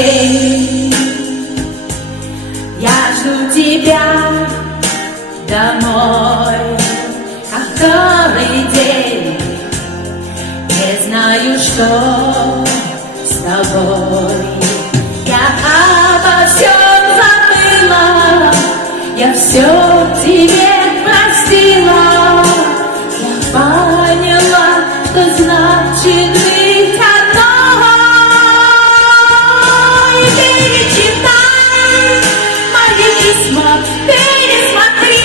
день. Я жду тебя домой, который день. Не знаю, что с тобой. Я обо всем забыла, я все тебе простила. Я поняла, что значит жить одной. Перечитай мои письма, пересмотри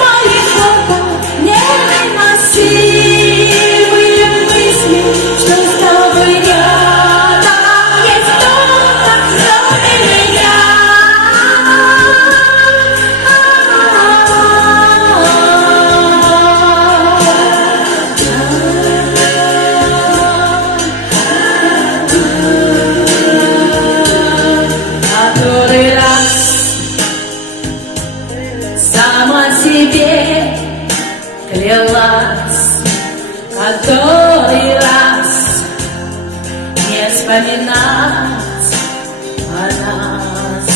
мои фото, невыносимые мысли, что с тобой рядом есть кто-то, кроме меня. Который раз сама себе клялась, который раз не вспоминать о нас,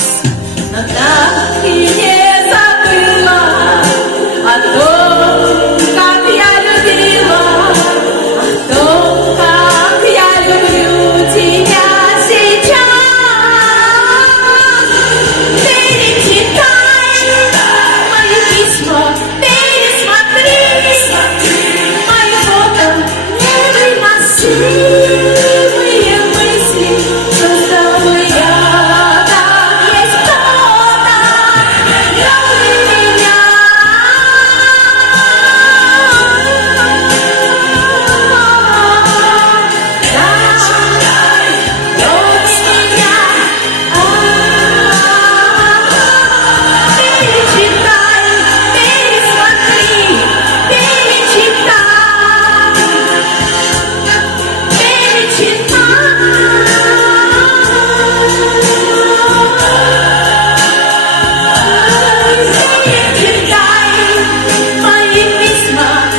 но так и не забыла о том, как я любила, о том, как я люблю тебя сейчас. Перечитай мои письма,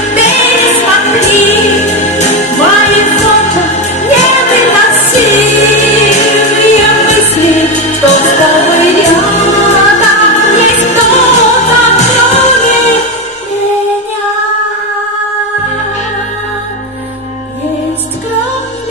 пересмотри мои фото, невыносимые мысли, что с тобой рядом есть кто-то, кроме меня. Есть кроме